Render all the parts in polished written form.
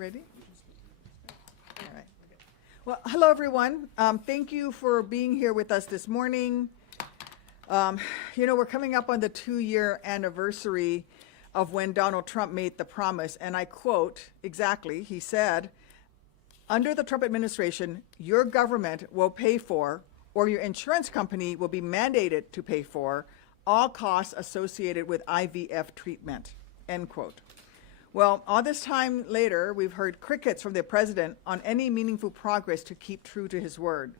Ready? All right. Well, hello, everyone. Thank you for being here with us this morning. We're coming up on the 2-year anniversary of when Donald Trump made the promise, and I quote exactly, he said, "Under the Trump administration, your government will pay for, or your insurance company will be mandated to pay for, all costs associated with IVF treatment," end quote. Well, all this time later, we've heard crickets from the president on any meaningful progress to keep true to his word.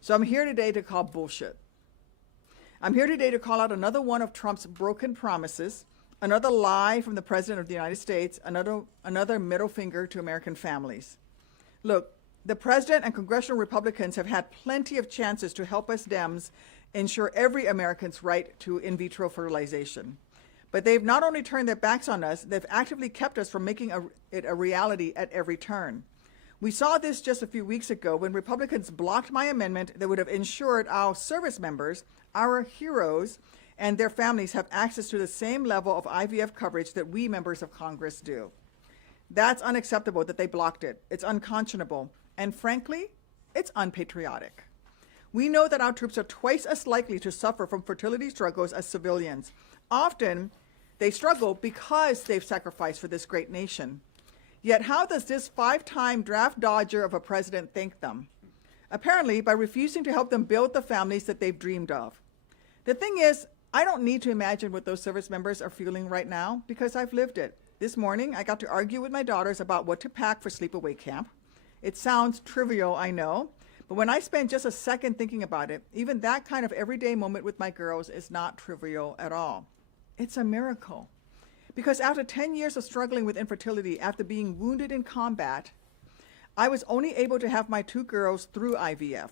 So I'm here today to call bullshit. I'm here today to call out another one of Trump's broken promises, another lie from the President of the United States, another middle finger to American families. Look, the President and congressional Republicans have had plenty of chances to help us Dems ensure every American's right to in vitro fertilization. But they've not only turned their backs on us, they've actively kept us from making it a reality at every turn. We saw this just a few weeks ago when Republicans blocked my amendment that would have ensured our service members, our heroes, and their families have access to the same level of IVF coverage that we members of Congress do. That's unacceptable that they blocked it. It's unconscionable. And frankly, it's unpatriotic. We know that our troops are twice as likely to suffer from fertility struggles as civilians. Often, they struggle because they've sacrificed for this great nation. Yet how does this 5-time draft dodger of a president thank them? Apparently, by refusing to help them build the families that they've dreamed of. The thing is, I don't need to imagine what those service members are feeling right now because I've lived it. This morning, I got to argue with my daughters about what to pack for sleepaway camp. It sounds trivial, I know, but when I spend just a second thinking about it, even that kind of everyday moment with my girls is not trivial at all. It's a miracle. Because after 10 years of struggling with infertility, after being wounded in combat, I was only able to have my 2 girls through IVF.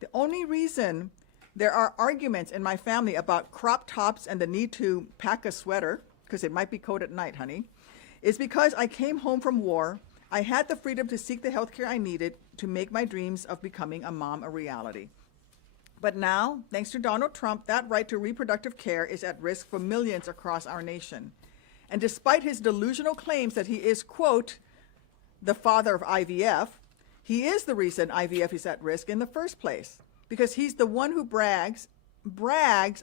The only reason there are arguments in my family about crop tops and the need to pack a sweater, because it might be cold at night, honey, is because I came home from war. I had the freedom to seek the health care I needed to make my dreams of becoming a mom a reality. But now, thanks to Donald Trump, that right to reproductive care is at risk for millions across our nation. And despite his delusional claims that he is, quote, the father of IVF, he is the reason IVF is at risk in the first place, because he's the one who brags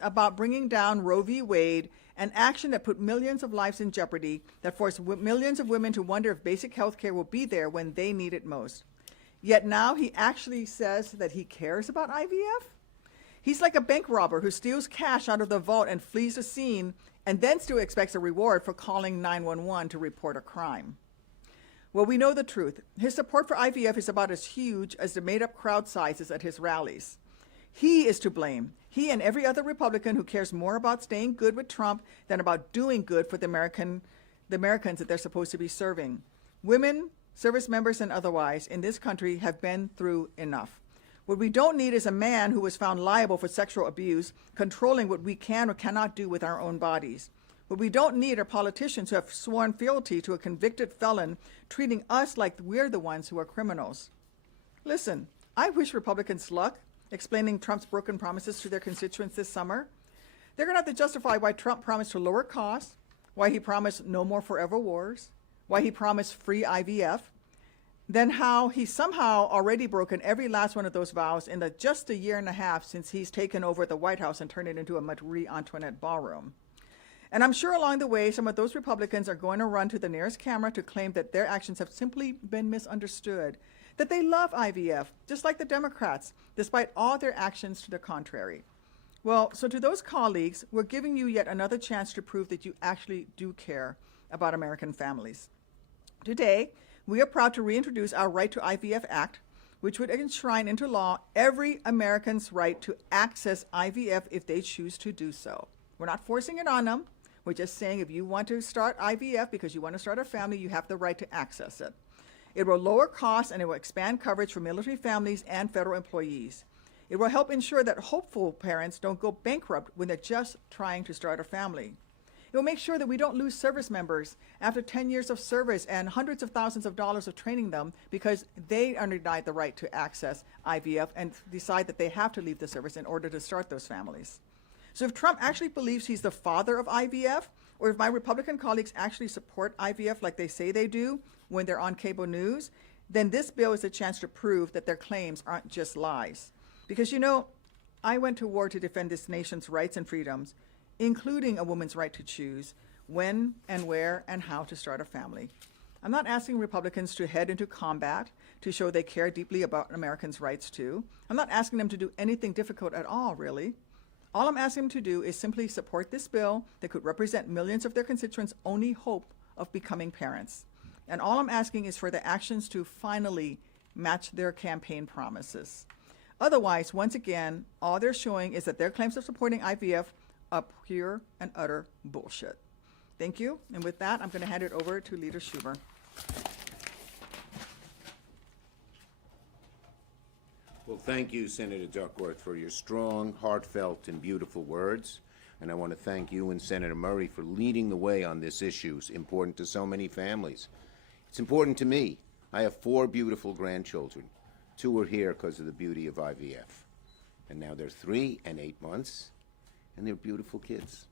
about bringing down Roe v. Wade, an action that put millions of lives in jeopardy, that forced millions of women to wonder if basic health care will be there when they need it most. Yet now he actually says that he cares about IVF? He's like a bank robber who steals cash out of the vault and flees the scene and then still expects a reward for calling 911 to report a crime. Well, we know the truth. His support for IVF is about as huge as the made-up crowd sizes at his rallies. He is to blame. He and every other Republican who cares more about staying good with Trump than about doing good for the Americans that they're supposed to be serving. Women, service members, and otherwise in this country have been through enough. What we don't need is a man who was found liable for sexual abuse, controlling what we can or cannot do with our own bodies. What we don't need are politicians who have sworn fealty to a convicted felon, treating us like we're the ones who are criminals. Listen, I wish Republicans luck explaining Trump's broken promises to their constituents this summer. They're going to have to justify why Trump promised to lower costs, why he promised no more forever wars, why he promised free IVF, then how he's somehow already broken every last one of those vows in just a year and a half since he's taken over the White House and turned it into a Marie Antoinette ballroom. And I'm sure along the way, some of those Republicans are going to run to the nearest camera to claim that their actions have simply been misunderstood, that they love IVF, just like the Democrats, despite all their actions to the contrary. Well, so to those colleagues, we're giving you yet another chance to prove that you actually do care about American families. Today, we are proud to reintroduce our Right to IVF Act, which would enshrine into law every American's right to access IVF if they choose to do so. We're not forcing it on them. We're just saying if you want to start IVF because you want to start a family, you have the right to access it. It will lower costs and it will expand coverage for military families and federal employees. It will help ensure that hopeful parents don't go bankrupt when they're just trying to start a family. It will make sure that we don't lose service members after 10 years of service and hundreds of thousands of dollars of training them because they are denied the right to access IVF and decide that they have to leave the service in order to start those families. So if Trump actually believes he's the father of IVF, or if my Republican colleagues actually support IVF like they say they do when they're on cable news, then this bill is a chance to prove that their claims aren't just lies. Because I went to war to defend this nation's rights and freedoms, including a woman's right to choose when and where and how to start a family. I'm not asking Republicans to head into combat to show they care deeply about Americans' rights too. I'm not asking them to do anything difficult at all, really. All I'm asking them to do is simply support this bill that could represent millions of their constituents' only hope of becoming parents. And all I'm asking is for the actions to finally match their campaign promises. Otherwise, once again, all they're showing is that their claims of supporting IVF are pure and utter bullshit. Thank you. And with that, I'm going to hand it over to Leader Schumer. Well, thank you, Senator Duckworth, for your strong, heartfelt, and beautiful words. And I want to thank you and Senator Murray for leading the way on this issue. It's important to so many families. It's important to me. I have 4 beautiful grandchildren. 2 are here because of the beauty of IVF. And now they're 3 and 8 months, and they're beautiful kids.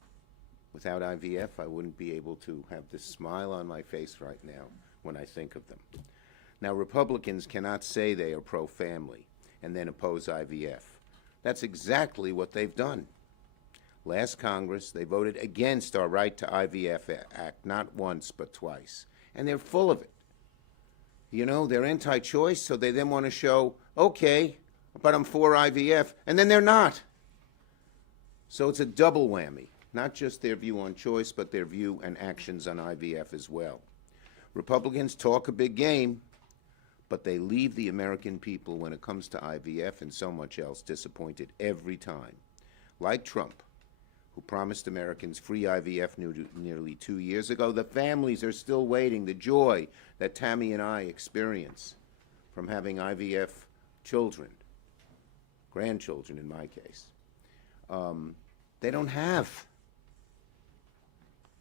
Without IVF, I wouldn't be able to have this smile on my face right now when I think of them. Now, Republicans cannot say they are pro-family and then oppose IVF. That's exactly what they've done. Last Congress, they voted against our Right to IVF Act, not once but twice. And they're full of it. They're anti-choice, so they then want to show, okay, but I'm for IVF, and then they're not. So it's a double whammy, not just their view on choice, but their view and actions on IVF as well. Republicans talk a big game, but they leave the American people, when it comes to IVF and so much else, disappointed every time. Like Trump, who promised Americans free IVF nearly 2 years ago, the families are still waiting. The joy that Tammy and I experience from having IVF children, grandchildren in my case, they don't have.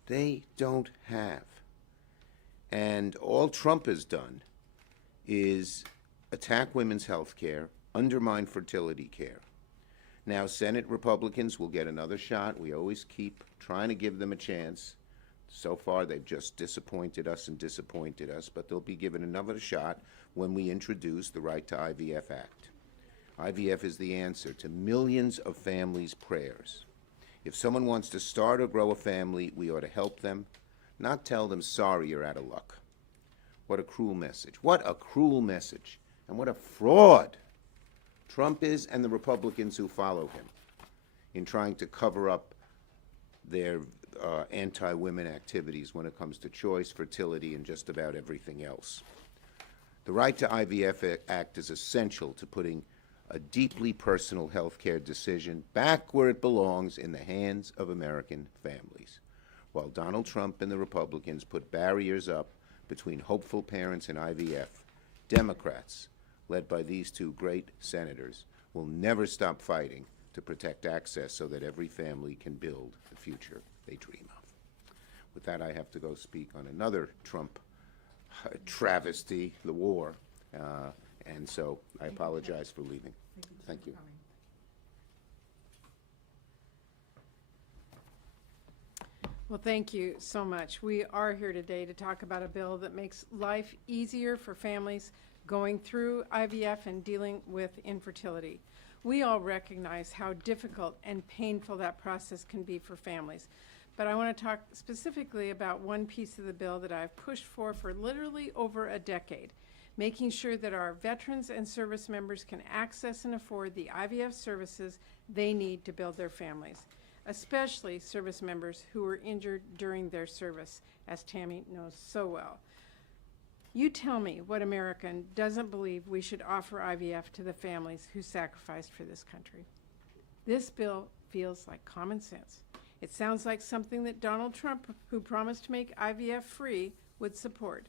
They don't have. And all Trump has done is attack women's health care, undermine fertility care. Now, Senate Republicans will get another shot. We always keep trying to give them a chance. So far, they've just disappointed us, but they'll be given another shot when we introduce the Right to IVF Act. IVF is the answer to millions of families' prayers. If someone wants to start or grow a family, we ought to help them, not tell them, sorry, you're out of luck. What a cruel message. What a cruel message. And what a fraud Trump is, and the Republicans who follow him, in trying to cover up their anti-women activities when it comes to choice, fertility, and just about everything else. The Right to IVF Act is essential to putting a deeply personal health care decision back where it belongs, in the hands of American families. While Donald Trump and the Republicans put barriers up between hopeful parents and IVF, Democrats, led by these 2 great senators, will never stop fighting to protect access so that every family can build the future they dream of. With that, I have to go speak on another Trump travesty, the war, and so I apologize for leaving. Thank you. Well, thank you so much. We are here today to talk about a bill that makes life easier for families going through IVF and dealing with infertility. We all recognize how difficult and painful that process can be for families. But I want to talk specifically about one piece of the bill that I've pushed for literally over a decade, making sure that our veterans and service members can access and afford the IVF services they need to build their families, especially service members who were injured during their service, as Tammy knows so well. You tell me what American doesn't believe we should offer IVF to the families who sacrificed for this country. This bill feels like common sense. It sounds like something that Donald Trump, who promised to make IVF free, would support.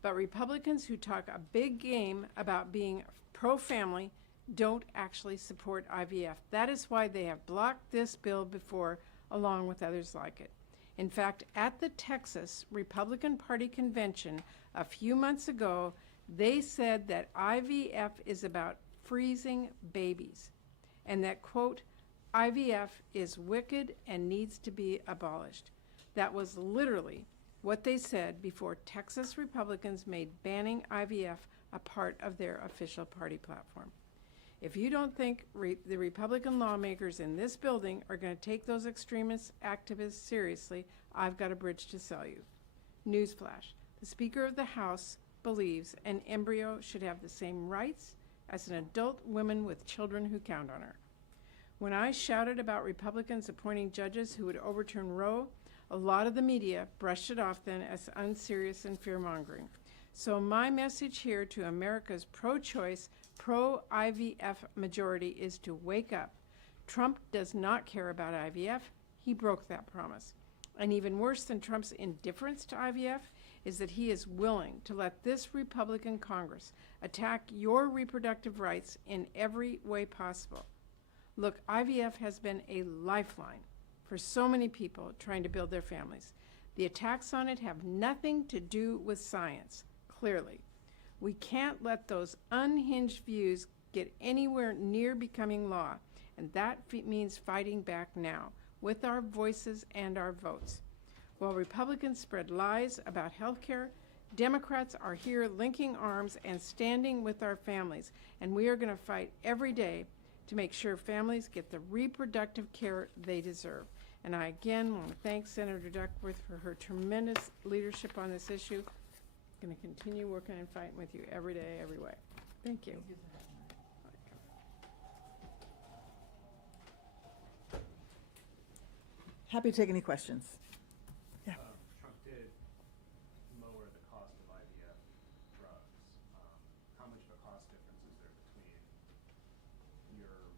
But Republicans who talk a big game about being pro-family don't actually support IVF. That is why they have blocked this bill before, along with others like it. In fact, at the Texas Republican Party convention a few months ago, they said that IVF is about freezing babies, and that, quote, IVF is wicked and needs to be abolished. That was literally what they said before Texas Republicans made banning IVF a part of their official party platform. If you don't think the Republican lawmakers in this building are going to take those extremist activists seriously, I've got a bridge to sell you. Newsflash, the Speaker of the House believes an embryo should have the same rights as an adult woman with children who count on her. When I shouted about Republicans appointing judges who would overturn Roe, a lot of the media brushed it off then as unserious and fear-mongering. So my message here to America's pro-choice, pro-IVF majority is to wake up. Trump does not care about IVF. He broke that promise. And even worse than Trump's indifference to IVF is that he is willing to let this Republican Congress attack your reproductive rights in every way possible. Look, IVF has been a lifeline for so many people trying to build their families. The attacks on it have nothing to do with science, clearly. We can't let those unhinged views get anywhere near becoming law, and that means fighting back now with our voices and our votes. While Republicans spread lies about health care, Democrats are here linking arms and standing with our families, and we are going to fight every day to make sure families get the reproductive care they deserve. And I again want to thank Senator Duckworth for her tremendous leadership on this issue. I'm going to continue working and fighting with you every day, every way. Thank you. Happy to take any questions. Yeah. Trump did lower the cost of IVF drugs. How much of a cost difference is there between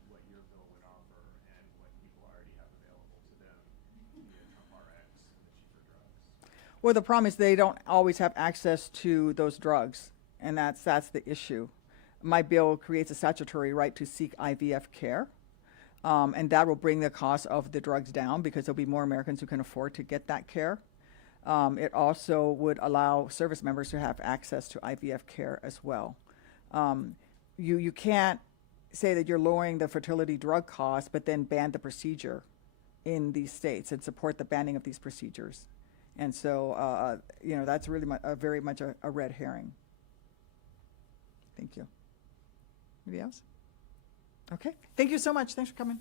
what your bill would offer and what people already have available to them via Trump RX and the cheaper drugs? Well, the problem is they don't always have access to those drugs, and that's the issue. My bill creates a statutory right to seek IVF care. And that will bring the cost of the drugs down because there'll be more Americans who can afford to get that care. It also would allow service members to have access to IVF care as well. You can't say that you're lowering the fertility drug cost, but then ban the procedure in these states and support the banning of these procedures. And so, that's really very much a red herring. Thank you. Anybody else? Okay. Thank you so much. Thanks for coming.